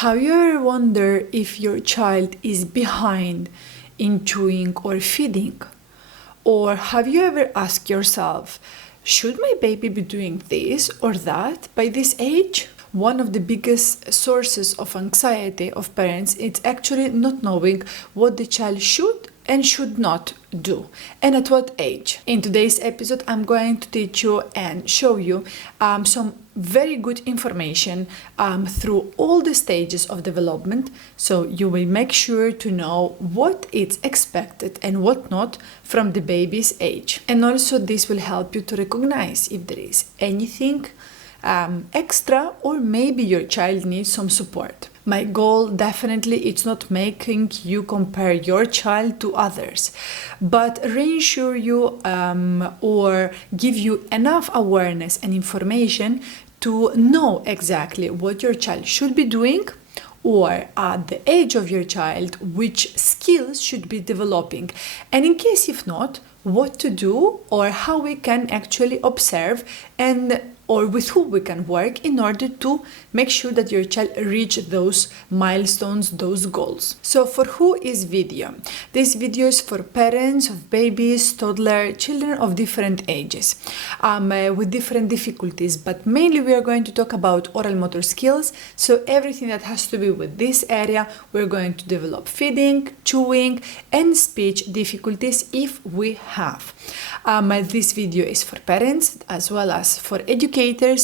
Have you ever wondered if your child is behind in chewing or feeding? Or have you ever asked yourself, should my baby be doing this or that by this age? One of the biggest sources of anxiety of parents is actually not knowing what the child should and should not do, and at what age. In today's episode, I'm going to teach you and show you some very good information through all the stages of development, so you will make sure to know what is expected and what not from the baby's age. And also this will help you to recognize if there is anything extra, or maybe your child needs some support. My goal definitely is not making you compare your child to others, but reassure you or give you enough awareness and information to know exactly what your child should be doing, or at the age of your child, which skills should be developing, and in case if not, what to do or how we can actually observe and or with who we can work in order to make sure that your child reach those milestones, those goals. So for who is video? This video is for parents of babies, toddler, children of different ages, with different difficulties, but mainly we are going to talk about oral motor skills. So everything that has to do with this area, we're going to develop feeding, chewing, and speech difficulties if we have. This video is for parents as well as for educators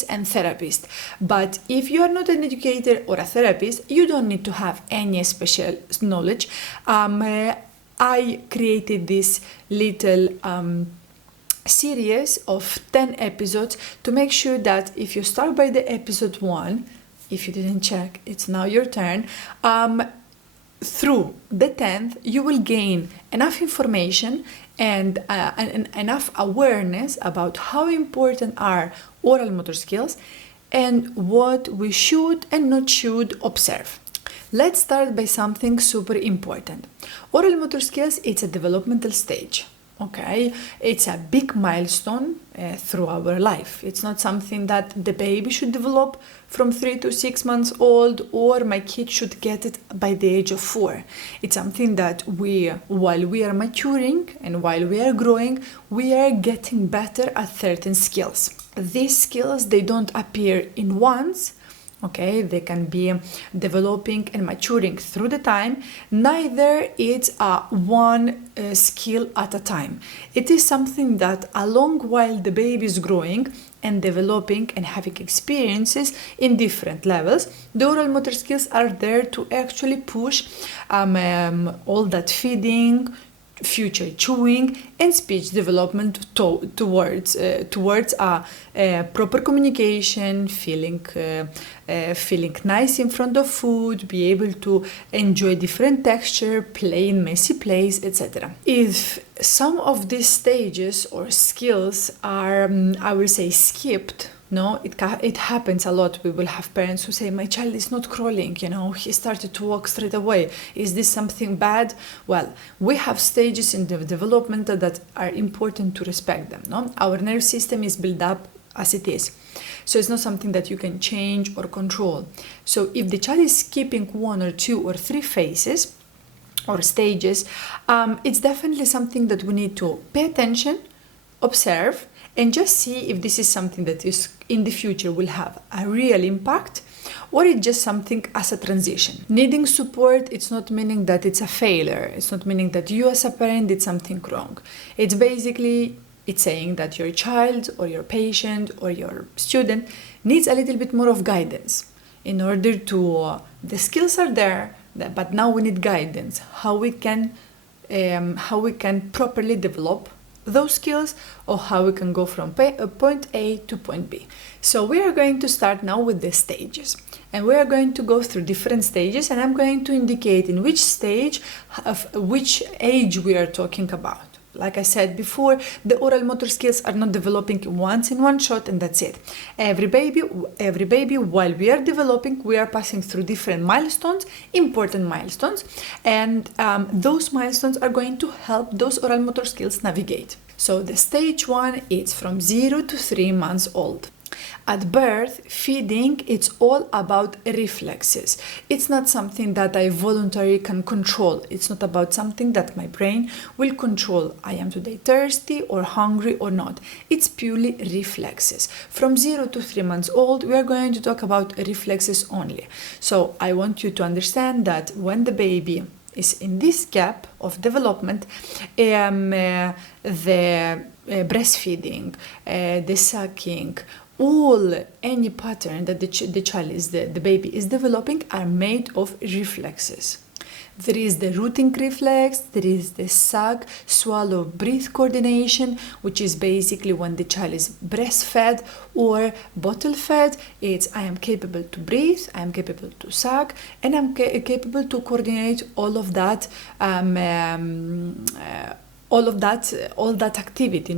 and therapists. But if you are not an educator or a therapist, you don't need to have any special knowledge. I created this little series of 10 episodes to make sure that if you start by the episode 1, if you didn't check, it's now your turn, through the 10th, you will gain enough information and enough awareness about how important are oral motor skills and what we should and not should observe. Let's start by something super important. Oral motor skills, it's a developmental stage. Okay, it's a big milestone through our life. It's not something that the baby should develop from 3 to 6 months old, or my kid should get it by the age of 4. It's something that while we are maturing and while we are growing, we are getting better at certain skills. These skills, they don't appear in once. Okay, they can be developing and maturing through the time. Neither it's one skill at a time. It is something that along while the baby is growing and developing and having experiences in different levels, the oral motor skills are there to actually push all that feeding, future chewing, and speech development towards proper communication, feeling nice in front of food, be able to enjoy different texture, play in messy plays, etc. If some of these stages or skills are, I will say, skipped, no, it happens a lot. We will have parents who say, my child is not crawling, he started to walk straight away. Is this something bad? Well, we have stages in the development that are important to respect them. No? Our nervous system is built up as it is. So it's not something that you can change or control. So if the child is skipping 1 or 2 or 3 phases or stages, it's definitely something that we need to pay attention, observe, and just see if this is something that is in the future will have a real impact, or it's just something as a transition. Needing support, it's not meaning that it's a failure. It's not meaning that you as a parent did something wrong. It's saying that your child or your patient or your student needs a little bit more of guidance in order to, the skills are there, but now we need guidance, how we can properly develop those skills, or how we can go from point A to point B. So we are going to start now with the stages, and we are going to go through different stages, and I'm going to indicate in which stage of which age we are talking about. Like I said before, the oral motor skills are not developing once in one shot and that's it. Every baby, while we are developing, we are passing through different milestones, important milestones, and those milestones are going to help those oral motor skills navigate. So the stage 1 is from 0 to 3 months old. At birth, feeding, it's all about reflexes. It's not something that I voluntarily can control. It's not about something that my brain will control. I am today thirsty or hungry or not. It's purely reflexes. From 0 to 3 months old, we are going to talk about reflexes only. So I want you to understand that when the baby is in this gap of development, the breastfeeding, the sucking, any pattern that the baby is developing are made of reflexes. There is the rooting reflex, there is the suck, swallow, breathe coordination, which is basically when the child is breastfed or bottle fed. It's I am capable to breathe, I am capable to suck, and I'm capable to coordinate all of that activity,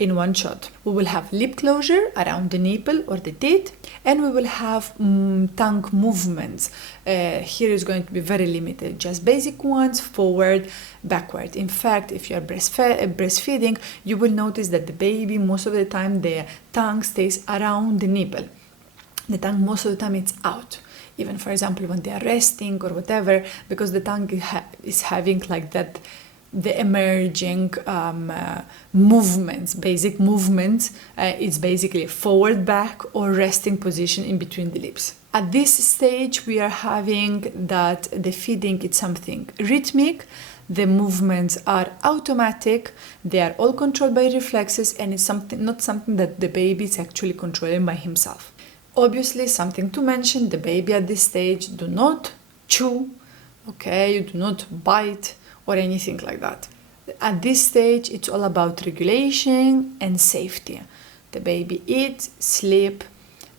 in one shot. We will have lip closure around the nipple or the teeth, and we will have tongue movements. Here is going to be very limited, just basic ones, forward, backward. In fact, if you are breastfeeding, you will notice that the baby, most of the time, the tongue stays around the nipple. The tongue, most of the time, it's out. Even, for example, when they are resting or whatever, because the tongue is having like that, the emerging movements, basic movements, it's basically forward, back, or resting position in between the lips. At this stage, we are having that the feeding is something rhythmic, the movements are automatic, they are all controlled by reflexes, and it's not something that the baby is actually controlling by himself. Obviously, something to mention, the baby at this stage do not chew, okay, you do not bite, or anything like that. At this stage, it's all about regulation and safety. The baby eat, sleep,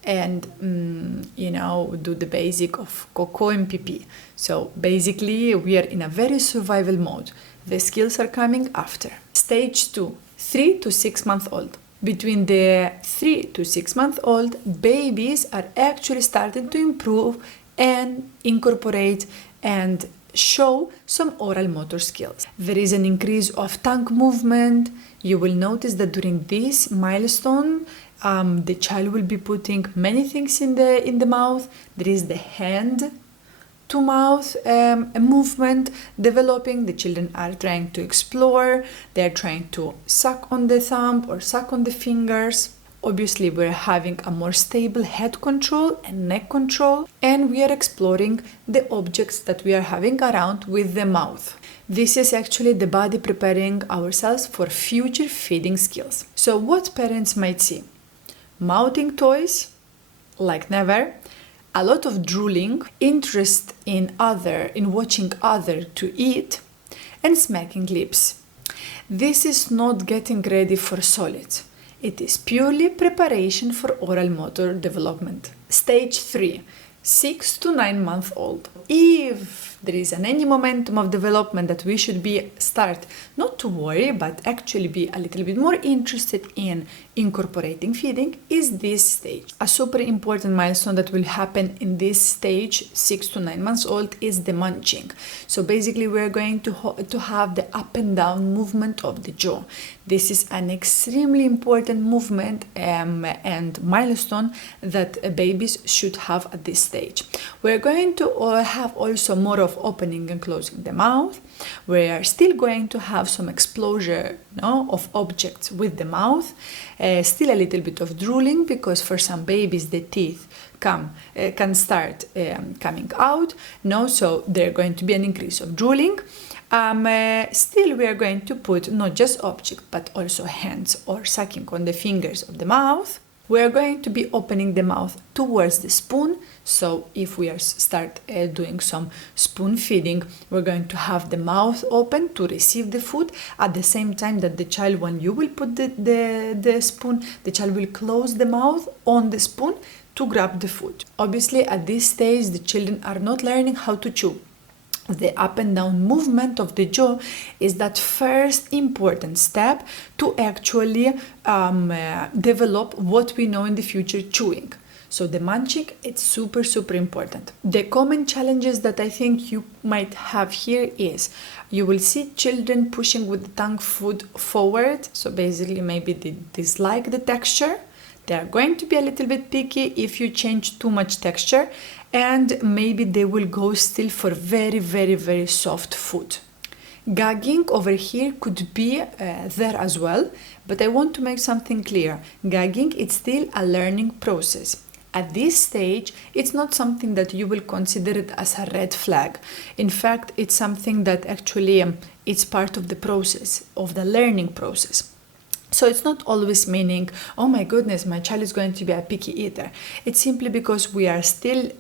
and do the basic of cocoa and pee. So basically, we are in a very survival mode. The skills are coming after. Stage 2, 3 to 6 months old. Between the 3 to 6 month old, babies are actually starting to improve and incorporate and show some oral motor skills. There is an increase of tongue movement. You will notice that during this milestone, the child will be putting many things in the mouth. There is the hand to mouth movement developing. The children are trying to explore. They are trying to suck on the thumb or suck on the fingers. Obviously, we're having a more stable head control and neck control, and we are exploring the objects that we are having around with the mouth. This is actually the body preparing ourselves for future feeding skills. So what parents might see? Mouthing toys, like never, a lot of drooling, interest in watching other to eat, and smacking lips. This is not getting ready for solid. It is purely preparation for oral motor development. Stage 3, 6 to 9 month old. If there is any momentum of development that we should start not to worry, but actually be a little bit more interested in incorporating feeding, is this stage. A super important milestone that will happen in this stage, 6 to 9 months old, is the munching. So basically we're going to have the up and down movement of the jaw. This is an extremely important movement and milestone that babies should have at this stage. We're going to have also more of opening and closing the mouth. We are still going to have some exposure of objects with the mouth. Still a little bit of drooling, because for some babies the teeth can start coming out. So there's going to be an increase of drooling. Still we are going to put not just object but also hands or sucking on the fingers of the mouth. We are going to be opening the mouth towards the spoon. So if we start doing some spoon feeding, we're going to have the mouth open to receive the food. At the same time that the child, when you will put the spoon, the child will close the mouth on the spoon to grab the food. Obviously, at this stage, the children are not learning how to chew. The up and down movement of the jaw is that first important step to actually develop what we know in the future, chewing. So the munching, it's super, super important. The common challenges that I think you might have here is you will see children pushing with the tongue food forward. So basically maybe they dislike the texture. They are going to be a little bit picky if you change too much texture, and maybe they will go still for very, very, very soft food. Gagging over here could be there as well, but I want to make something clear. Gagging, it's still a learning process. At this stage, it's not something that you will consider it as a red flag. In fact, it's something that actually it's part of the process, of the learning process. So it's not always meaning, oh my goodness, my child is going to be a picky eater. It's simply because we are still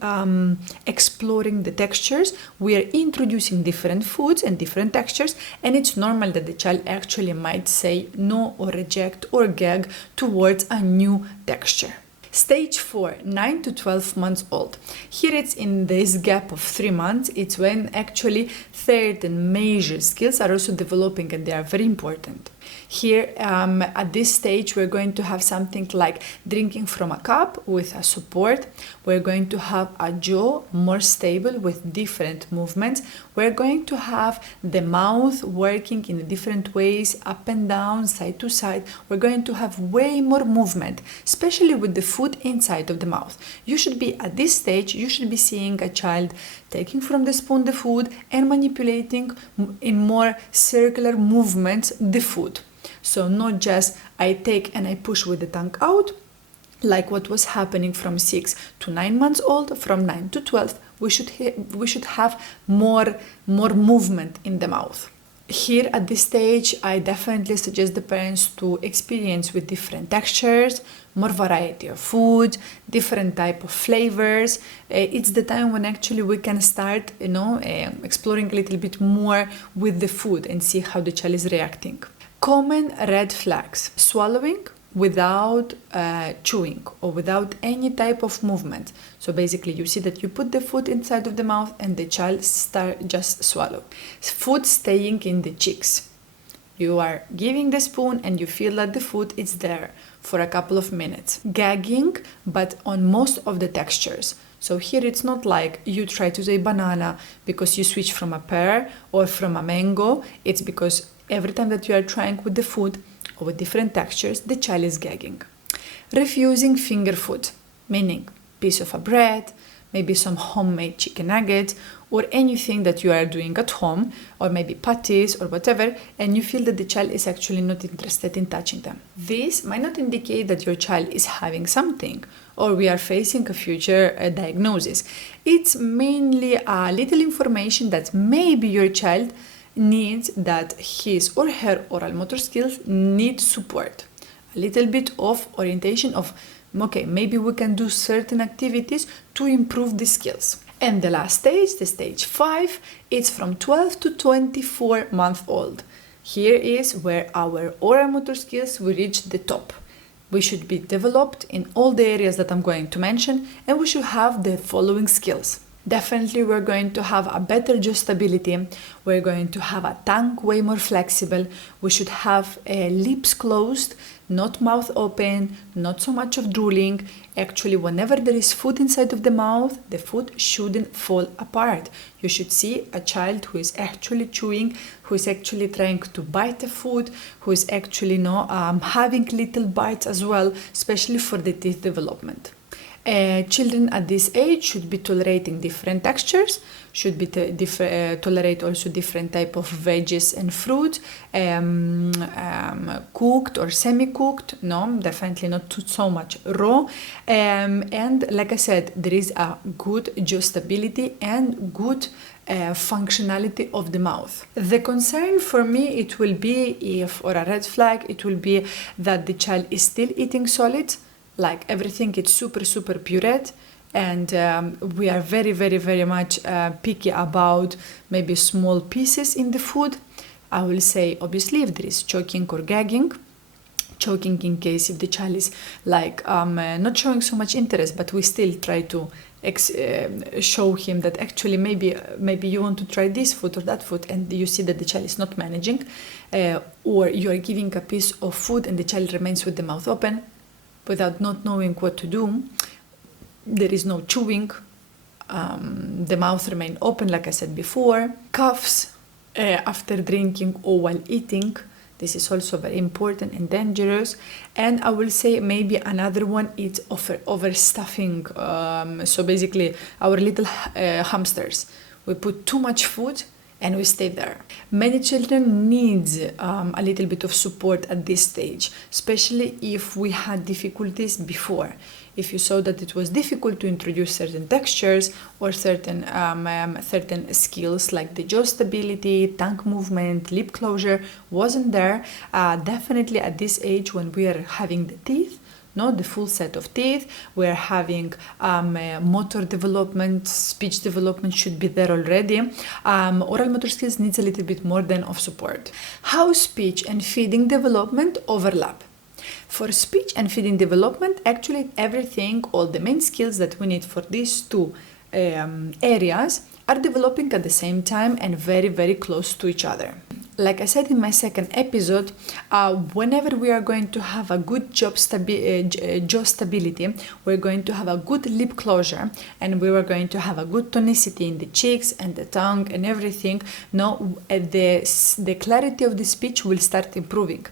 exploring the textures, we are introducing different foods and different textures, and it's normal that the child actually might say no or reject or gag towards a new texture. Stage 4, 9 to 12 months old. Here it's in this gap of 3 months. It's when actually certain major skills are also developing, and they are very important. Here at this stage, we're going to have something like drinking from a cup with a support. We're going to have a jaw more stable with different movements. We're going to have the mouth working in different ways, up and down, side to side. We're going to have way more movement, especially with the food inside of the mouth. You should be, at this stage, you should be seeing a child taking from the spoon the food and manipulating in more circular movements the food. So not just I take and I push with the tongue out, like what was happening from 6 to 9 months old. From 9 to 12, we should have more movement in the mouth. Here at this stage, I definitely suggest the parents to experience with different textures, more variety of food, different type of flavors. It's the time when actually we can start, exploring a little bit more with the food and see how the child is reacting. Common red flags: swallowing without chewing or without any type of movement. So basically you see that you put the food inside of the mouth and the child just swallow. Food staying in the cheeks. You are giving the spoon and you feel that the food is there for a couple of minutes. Gagging, but on most of the textures. So here it's not like you try to say banana because you switch from a pear or from a mango. It's because every time that you are trying with the food or with different textures, the child is gagging. Refusing finger food, meaning piece of a bread, maybe some homemade chicken nuggets, or anything that you are doing at home, or maybe patties or whatever, and you feel that the child is actually not interested in touching them. This might not indicate that your child is having something, or we are facing a future diagnosis. It's mainly a little information that maybe your child needs, that his or her oral motor skills need support. A little bit of orientation of, okay, maybe we can do certain activities to improve the skills. And the last stage, the stage 5, it's from 12 to 24 months old. Here is where our oral motor skills will reach the top. We should be developed in all the areas that I'm going to mention, and we should have the following skills. Definitely we're going to have a better jaw stability, we're going to have a tongue way more flexible, we should have lips closed, not mouth open, not so much of drooling. Actually, whenever there is food inside of the mouth, the food shouldn't fall apart. You should see a child who is actually chewing, who is actually trying to bite the food, who is actually having little bites as well, especially for the teeth development. Children at this age should be tolerating different textures, should be tolerate also different type of veggies and fruit, cooked or semi-cooked, no, definitely not so much raw, and like I said, there is a good jaw stability and good functionality of the mouth. The concern for me, it will be or a red flag, it will be that the child is still eating solids, like everything is super pureed, and we are very much picky about maybe small pieces in the food. I will say, obviously, if there is choking or gagging, choking in case if the child is like not showing so much interest, but we still try to show him that actually maybe you want to try this food or that food, and you see that the child is not managing, or you are giving a piece of food and the child remains with the mouth open without not knowing what to do. There is no chewing, the mouth remains open like I said before. Coughs after drinking or while eating, This is also very important and dangerous. And I will say maybe another one is overstuffing. So basically, our little hamsters, we put too much food and we stay there. Many children need a little bit of support at this stage, especially if we had difficulties before. If you saw that it was difficult to introduce certain textures or certain skills like the jaw stability, tongue movement, lip closure wasn't there, definitely at this age when we are having the teeth, not the full set of teeth, we're having motor development, speech development should be there already. Oral motor skills needs a little bit more than of support. How speech and feeding development overlap? For speech and feeding development, actually everything, all the main skills that we need for these two areas are developing at the same time and very, very close to each other. Like I said in my second episode, whenever we are going to have a good jaw stability, we're going to have a good lip closure, and we are going to have a good tonicity in the cheeks and the tongue and everything. The clarity of the speech will start improving.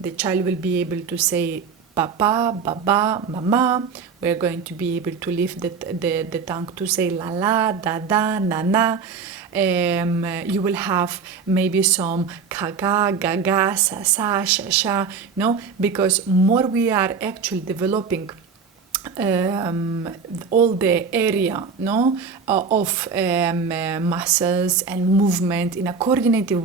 The child will be able to say papa, baba, mama. We're going to be able to lift the tongue to say la la, da da, na na. You will have maybe some kaga, gaga, sa sa, sha sha, because more we are actually developing all the area of muscles and movement in a coordinated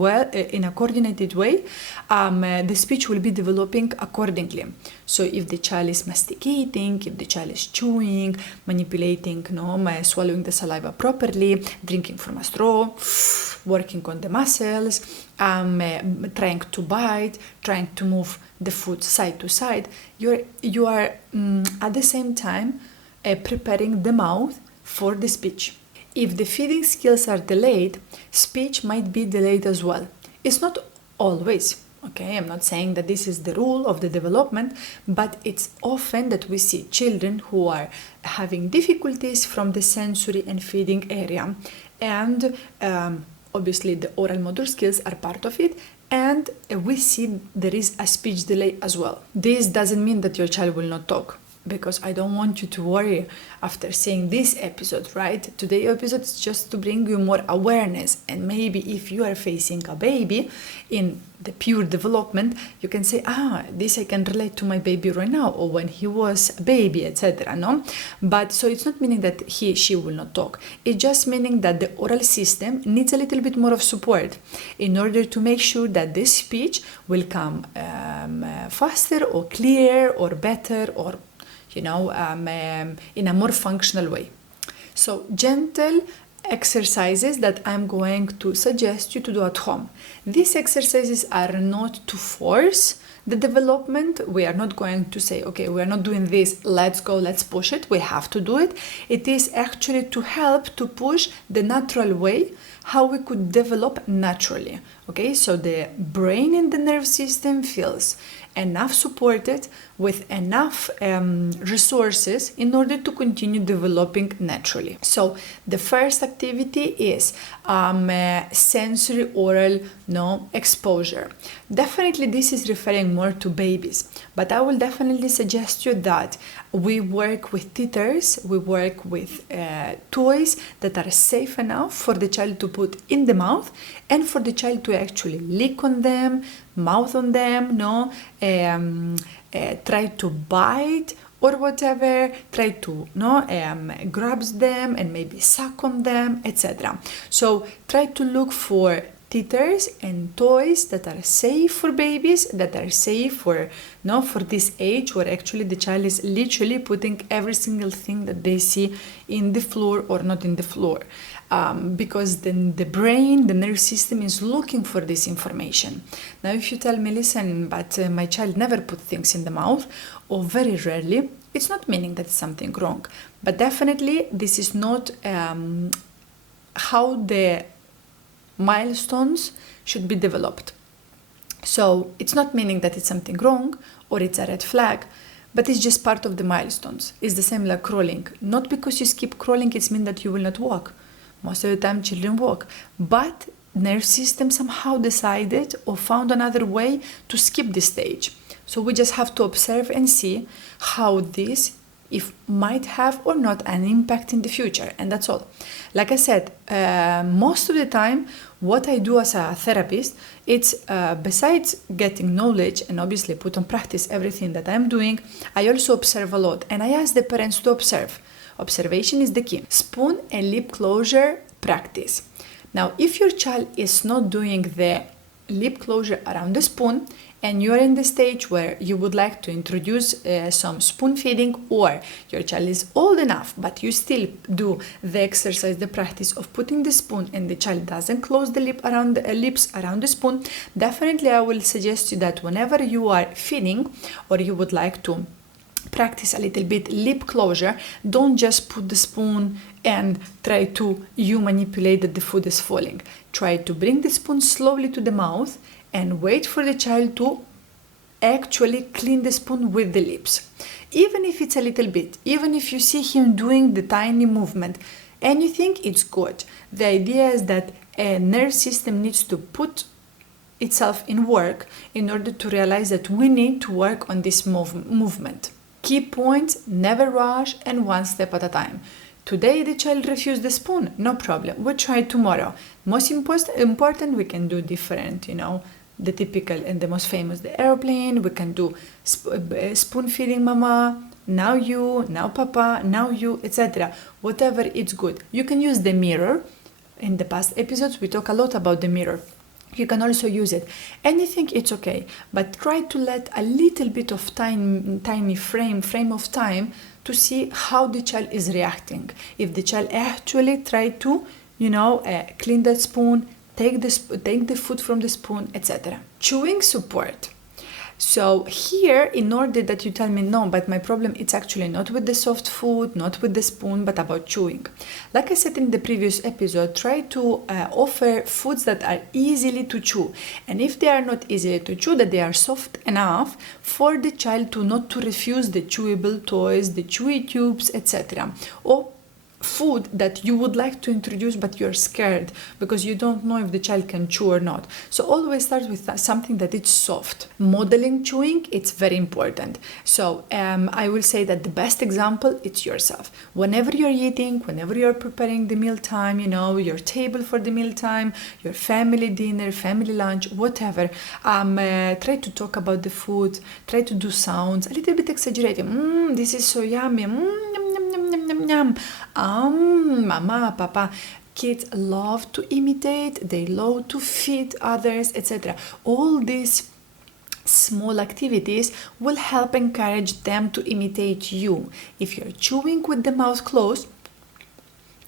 way, the speech will be developing accordingly. So if the child is masticating, if the child is chewing, manipulating, swallowing the saliva properly, drinking from a straw, working on the muscles, trying to bite, trying to move the foot side to side, you are at the same time preparing the mouth for the speech. If the feeding skills are delayed, speech might be delayed as well. It's not always, okay? I'm not saying that this is the rule of the development, but it's often that we see children who are having difficulties from the sensory and feeding area, and obviously the oral motor skills are part of it, and we see there is a speech delay as well. This doesn't mean that your child will not talk, because I don't want you to worry after seeing this episode, right? Today's episode is just to bring you more awareness, and maybe if you are facing a baby in the pure development, you can say, this I can relate to my baby right now, or when he was a baby, etc. No, but so it's not meaning that she will not talk. It's just meaning that the oral system needs a little bit more of support in order to make sure that this speech will come faster or clearer or better, or in a more functional way. So gentle exercises that I'm going to suggest you to do at home. These exercises are not to force the development. We are not going to say, okay, we are not doing this, let's go, let's push it, we have to do it. It is actually to help to push the natural way, how we could develop naturally. Okay, so the brain and the nerve system feels enough supported with enough resources in order to continue developing naturally. So the first activity is sensory oral exposure. Definitely this is referring more to babies, but I will definitely suggest you that we work with teethers, we work with toys that are safe enough for the child to put in the mouth and for the child to actually lick on them, mouth on them, try to bite or whatever, try to grabs them and maybe suck on them, etc. So try to look for teethers and toys that are safe for babies, that are safe for this age, where actually the child is literally putting every single thing that they see in the floor or not in the floor. Because then the brain, the nerve system is looking for this information. Now, if you tell me, listen, but my child never put things in the mouth, or very rarely, it's not meaning that it's something wrong. But definitely, this is not how the milestones should be developed. So it's not meaning that it's something wrong or it's a red flag, but it's just part of the milestones. It's the same like crawling. Not because you skip crawling, it's mean that you will not walk. Most of the time children walk, but nerve system somehow decided or found another way to skip this stage. So we just have to observe and see how this if might have or not an impact in the future, and that's all. Like I said, most of the time what I do as a therapist, it's besides getting knowledge and obviously put on practice everything that I'm doing, I also observe a lot, and I ask the parents to observe. Observation is the key. Spoon and lip closure practice. Now, if your child is not doing the lip closure around the spoon, and you're in the stage where you would like to introduce some spoon feeding, or your child is old enough but you still do the exercise, the practice of putting the spoon, and the child doesn't close the lips around the spoon, definitely I will suggest you that whenever you are feeding or you would like to practice a little bit lip closure, don't just put the spoon and try to manipulate that the food is falling. Try to bring the spoon slowly to the mouth and wait for the child to actually clean the spoon with the lips. Even if it's a little bit, even if you see him doing the tiny movement, anything, it's good. The idea is that a nerve system needs to put itself in work in order to realize that we need to work on this movement. Key points: never rush and one step at a time. Today the child refused the spoon, no problem, we'll try tomorrow. Most important, we can do different, the typical and the most famous, the airplane. We can do spoon feeding mama, now you, now papa, now you, etc. Whatever, it's good. You can use the mirror. In the past episodes we talk a lot about the mirror. You can also use it. Anything, it's okay, but try to let a little bit of tiny frame of time to see how the child is reacting. If the child actually try to clean that spoon, take the food from the spoon, etc. Chewing support. So here, in order that you tell me, no, but my problem it's actually not with the soft food, not with the spoon, but about chewing. Like I said in the previous episode, try to offer foods that are easily to chew. And if they are not easy to chew, that they are soft enough for the child to not to refuse the chewable toys, the chewy tubes, etc. Or food that you would like to introduce but you're scared because you don't know if the child can chew or not. So always start with something that is soft. Modeling chewing, it's very important. So I will say that the best example, it's yourself. Whenever you're eating, whenever you're preparing the mealtime, your table for the mealtime, your family dinner, family lunch, whatever, try to talk about the food, try to do sounds, a little bit exaggerating. This is so yummy. Mama, papa. Kids love to imitate, they love to feed others, etc. All these small activities will help encourage them to imitate you. If you're chewing with the mouth closed,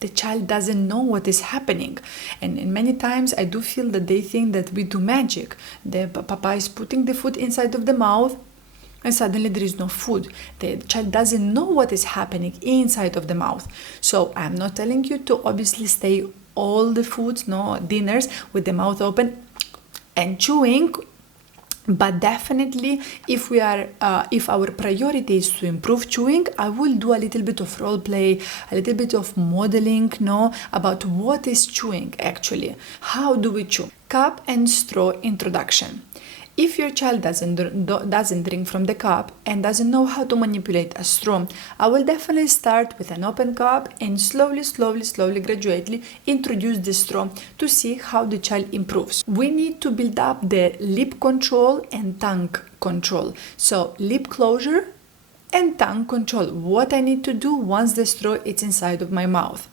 the child doesn't know what is happening, and many times I do feel that they think that we do magic. The papa is putting the food inside of the mouth and suddenly there is no food. The child doesn't know what is happening inside of the mouth. So I'm not telling you to obviously stay all the foods, dinners with the mouth open and chewing, but definitely if our priority is to improve chewing, I will do a little bit of role play, a little bit of modeling, about what is chewing actually. How do we chew? Cup and straw introduction. If your child doesn't drink from the cup and doesn't know how to manipulate a straw, I will definitely start with an open cup and slowly, gradually introduce the straw to see how the child improves. We need to build up the lip control and tongue control. So lip closure and tongue control. What I need to do once the straw is inside of my mouth.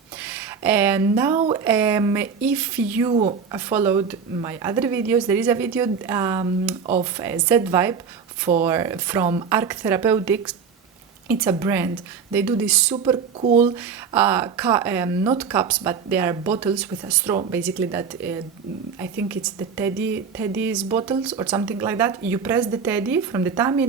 And now if you followed my other videos, there is a video of Z-Vibe from Arc Therapeutics. It's a brand. They do this super cool, not cups, but they are bottles with a straw. Basically, that I think it's the Teddy's bottles or something like that. You press the Teddy from the tummy,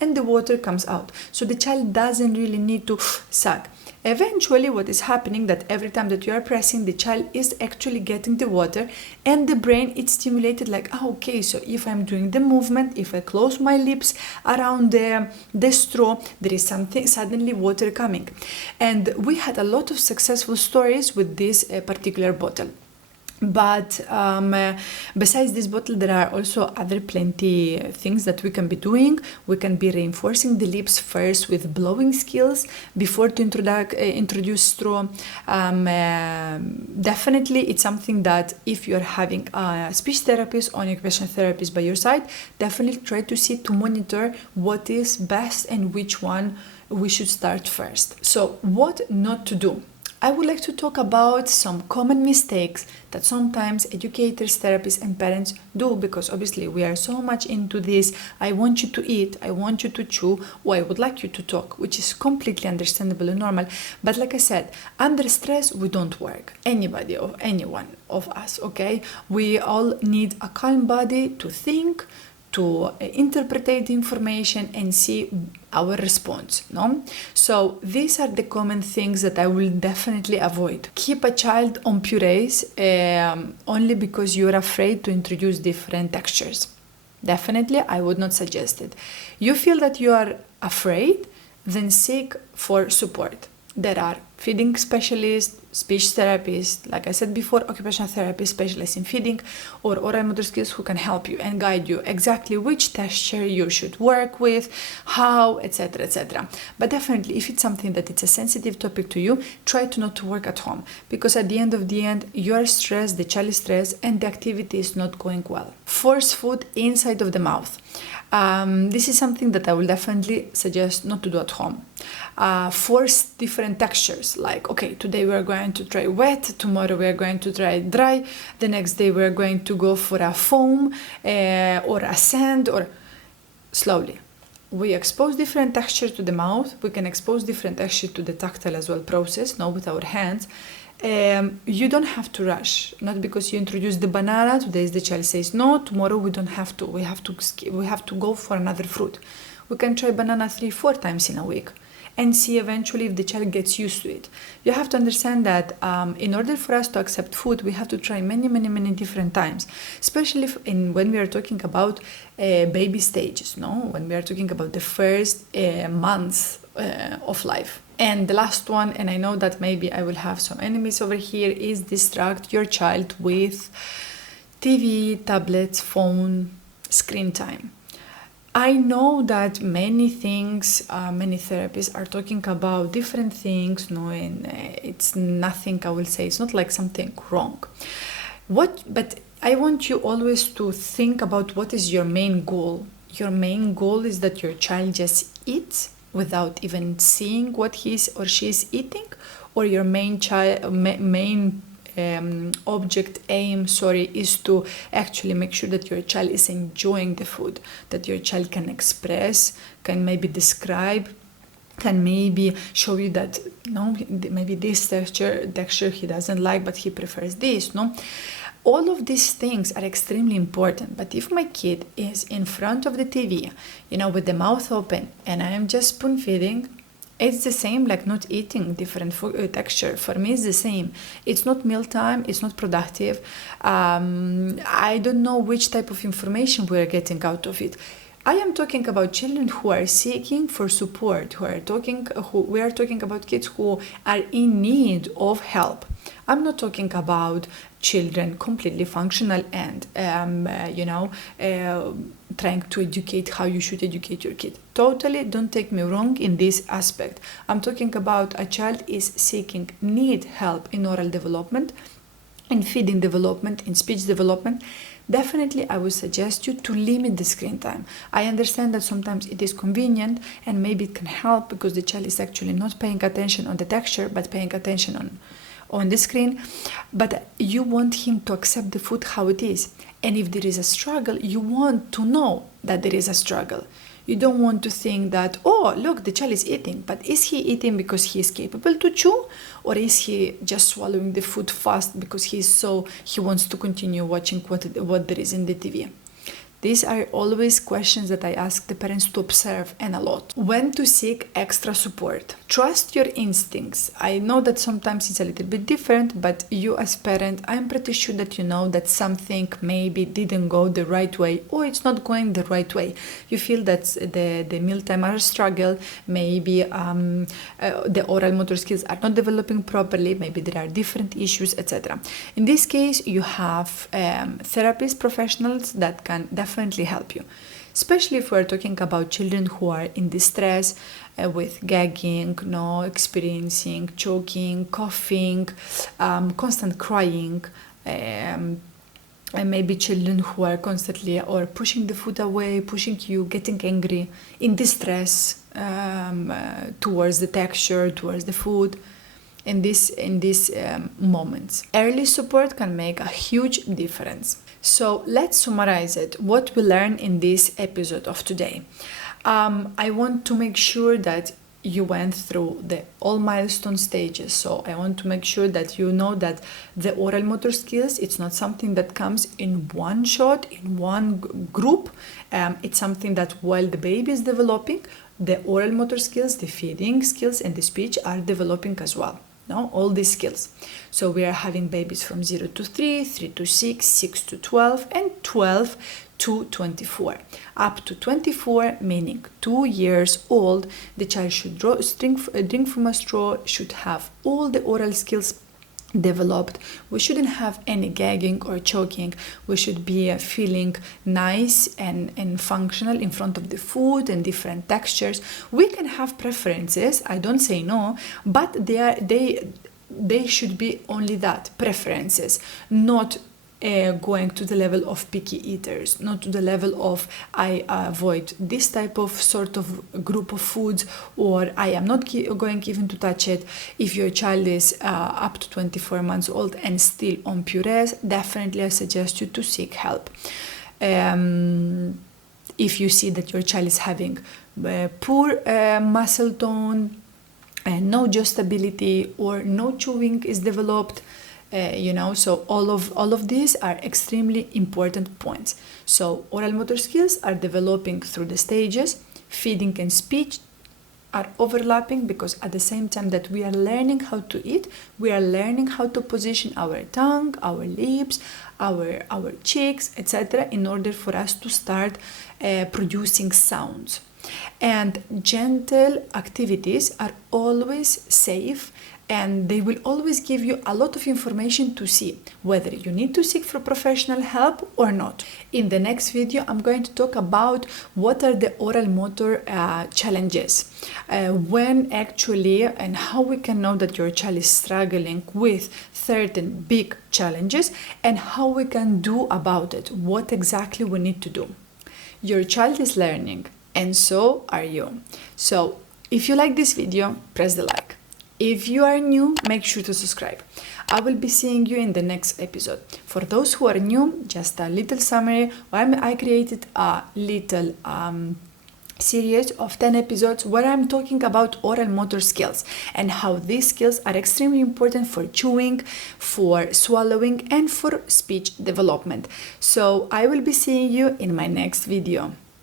and the water comes out. So the child doesn't really need to suck. Eventually, what is happening that every time that you are pressing, the child is actually getting the water, and the brain is stimulated like, okay, so if I'm doing the movement, if I close my lips around the straw, there is something, suddenly water coming. And we had a lot of successful stories with this particular bottle. But besides this bottle, there are also other plenty things that we can be doing. We can be reinforcing the lips first with blowing skills before to introduce straw. Definitely, it's something that if you're having a speech therapist or an occupational therapist by your side, definitely try to see to monitor what is best and which one we should start first. So, what not to do? I would like to talk about some common mistakes that sometimes educators, therapists, and parents do, because obviously we are so much into this. I want you to eat, I want you to chew, or I would like you to talk, which is completely understandable and normal. But like I said, under stress, we don't work. Anybody or anyone of us, okay? We all need a calm body to think, to interpret the information and see our response, no? So these are the common things that I will definitely avoid. Keep a child on purees only because you're afraid to introduce different textures. Definitely, I would not suggest it. You feel that you are afraid, then seek for support. There are feeding specialists, speech therapists, like I said before, occupational therapist specialists in feeding, or oral motor skills who can help you and guide you exactly which texture you should work with, how, etc., etc. But definitely, if it's something that it's a sensitive topic to you, try to not to work at home, because at the end of the end, you are stressed, the child is stressed, and the activity is not going well. Force food inside of the mouth. This is something that I will definitely suggest not to do at home. Force different textures, like, okay, today we are going to try wet, tomorrow we are going to try dry, the next day we are going to go for a foam or a sand, or slowly. We expose different texture to the mouth, we can expose different texture to the tactile as well process, no, with our hands. You don't have to rush, not because you introduce the banana, today the child says no, tomorrow we don't have to, we have to go for another fruit. We can try banana 3-4 times in a week and see eventually if the child gets used to it. You have to understand that in order for us to accept food, we have to try many different times, especially when we are talking about baby stages, no? When we are talking about the first months of life. And the last one, and I know that maybe I will have some enemies over here, is distract your child with TV, tablets, phone, screen time. I know that many things, many therapists are talking about different things, no, and it's nothing, I will say, it's not like something wrong. But I want you always to think about what is your main goal. Your main goal is that your child just eats without even seeing what he is or she is eating, or your main object aim is to actually make sure that your child is enjoying the food, that your child can express, can maybe describe, can maybe show you that no, maybe this texture he doesn't like, but he prefers this, no? All of these things are extremely important. But if my kid is in front of the TV, with the mouth open, and I am just spoon feeding, it's the same like not eating different texture. For me, it's the same. It's not mealtime. It's not productive. I don't know which type of information we are getting out of it. I am talking about children who are seeking for support. We are talking about kids who are in need of help. I'm not talking about children completely functional and trying to educate how you should educate your kid. Totally, don't take me wrong in this aspect. I'm talking about a child is need help in oral development, in feeding development, in speech development. Definitely, I would suggest you to limit the screen time. I understand that sometimes it is convenient and maybe it can help because the child is actually not paying attention on the texture, but paying attention on the screen. But you want him to accept the food how it is. And if there is a struggle, you want to know that there is a struggle. You don't want to think that, oh, look, the child is eating, but is he eating because he is capable to chew? Or is he just swallowing the food fast because he wants to continue watching what there is in the TV? These are always questions that I ask the parents to observe, and a lot. When to seek extra support. Trust your instincts. I know that sometimes it's a little bit different, but you as parent, I'm pretty sure that you know that something maybe didn't go the right way, or it's not going the right way. You feel that the mealtime are a struggle, maybe the oral motor skills are not developing properly, maybe there are different issues, etc. In this case, you have therapist professionals that can definitely help you, especially if we're talking about children who are in distress with gagging, experiencing choking, coughing, constant crying, and maybe children who are constantly or pushing the food away, pushing you, getting angry, in distress towards the texture, towards the food. In these moments, early support can make a huge difference. So let's summarize it, what we learned in this episode of today. I want to make sure that you went through all milestone stages. So I want to make sure that you know that the oral motor skills, it's not something that comes in one shot, in one group. It's something that while the baby is developing, the oral motor skills, the feeding skills, and the speech are developing as well. All these skills. So we are having babies from 0 to 3, 3 to 6, 6 to 12, and 12 to 24. Up to 24, meaning 2 years old, the child should drink from a straw, should have all the oral skills developed. We shouldn't have any gagging or choking. We should be feeling nice and functional in front of the food and different textures. We can have preferences, I don't say no, but they should be only that, preferences, not going to the level of picky eaters, not to the level of I avoid this type of sort of group of foods, or I am not going even to touch it. If your child is up to 24 months old and still on purées, definitely I suggest you to seek help. If you see that your child is having poor muscle tone, no jaw stability, or no chewing is developed, so all of these are extremely important points. So oral motor skills are developing through the stages. Feeding and speech are overlapping, because at the same time that we are learning how to eat, we are learning how to position our tongue, our lips, our cheeks, etc., in order for us to start producing sounds. And gentle activities are always safe, and they will always give you a lot of information to see whether you need to seek for professional help or not. In the next video, I'm going to talk about what are the oral motor challenges, when actually, and how we can know that your child is struggling with certain big challenges, and how we can do about it, what exactly we need to do. Your child is learning, and so are you. So if you like this video, press the like. If you are new, make sure to subscribe. I will be seeing you in the next episode. For those who are new, just a little summary. I created a little series of 10 episodes where I'm talking about oral motor skills and how these skills are extremely important for chewing, for swallowing, and for speech development. So I will be seeing you in my next video.